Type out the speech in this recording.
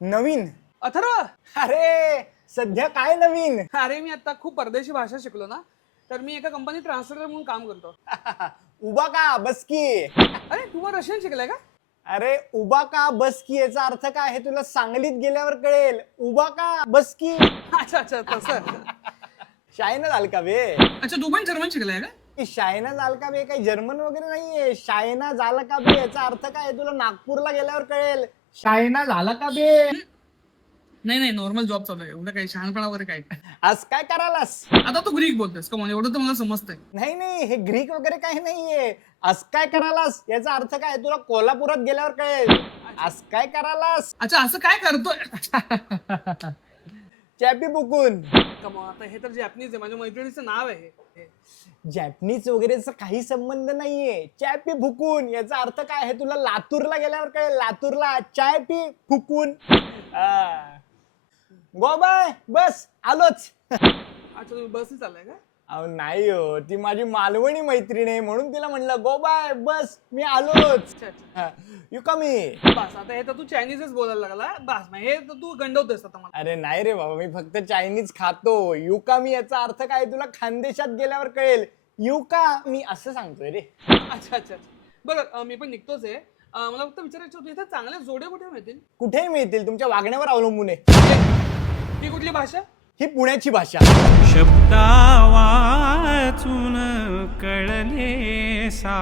नवीन? अथर्व, अरे सध्या काय नवीन? अरे मी आता खूप परदेशी भाषा शिकलो ना, तर मी एका कंपनीत ट्रान्सलेटर म्हणून काम करतो. उभा का बस की? अरे तू मग रशियन शिकलाय का? अरे उभा का बस की याचा अर्थ काय हे तुला सांगलीत गेल्यावर कळेल. उभा का बस की. अच्छा अच्छा तसं. शायना झाल का बे? अच्छा तू पण जर्मन शिकलाय का? शायना झाल का बे काही जर्मन वगैरे नाहीये. शायना झाला का बे याचा अर्थ काय तुला नागपूरला गेल्यावर कळेल. शायना झाला का बे? नाही नाही नॉर्मल जॉब चालू आहे, एवढं काही शहाणपणा वगैरे काही. आज काय करायलास? आता तू ग्रीक बोलतोस का? म्हणजे एवढं तर मला समजतंय. नाही नाही हे ग्रीक वगैरे काही नाहीये. आज काय करायलास याचा अर्थ काय तुला कोल्हापुरात गेल्यावर कळेल. आज काय करायलास? अच्छा असं काय करतोय? चॅपी बुकून. आता हे तर जॅपनीज आहे, माझ्या मैत्रिणीचं नाव आहे हे. जॅपनीज वगैरेचा काही संबंध नाहीये. चाय पी फुकून याचा अर्थ काय हे तुला लातूरला गेल्यावर कळेल. लातूरला चाय पी फुकून. गो बाय बस आलोच. अच्छा तुम्ही बसने चाललाय का? अहो नाही हो, ती माझी मालवणी मैत्रीण आहे म्हणून तिला म्हणलं गो बाय बस मी आलोच. अच्छा अच्छा यू कमी. बस आता हे तर तू चायनीजच बोलायला लागला. बस मग हे तर तू गंडवतोस आता मला. अरे नाही रे बाबा, मी फक्त चायनीज खातो. युकामी याचा अर्थ काय तुला खानदेशात गेल्यावर कळेल. युका मी असं सांगतोय रे. अच्छा अच्छा बरं मी पण निघतोच आहे. मला फक्त विचारायचं होतं, इथं चांगल्या जोड्या कुठे मिळतील? कुठेही मिळतील, तुमच्या वागण्यावर अवलंबून आहे. ही कुठली भाषा? ही पुण्याची भाषा. शब्दा वाचून कळले सा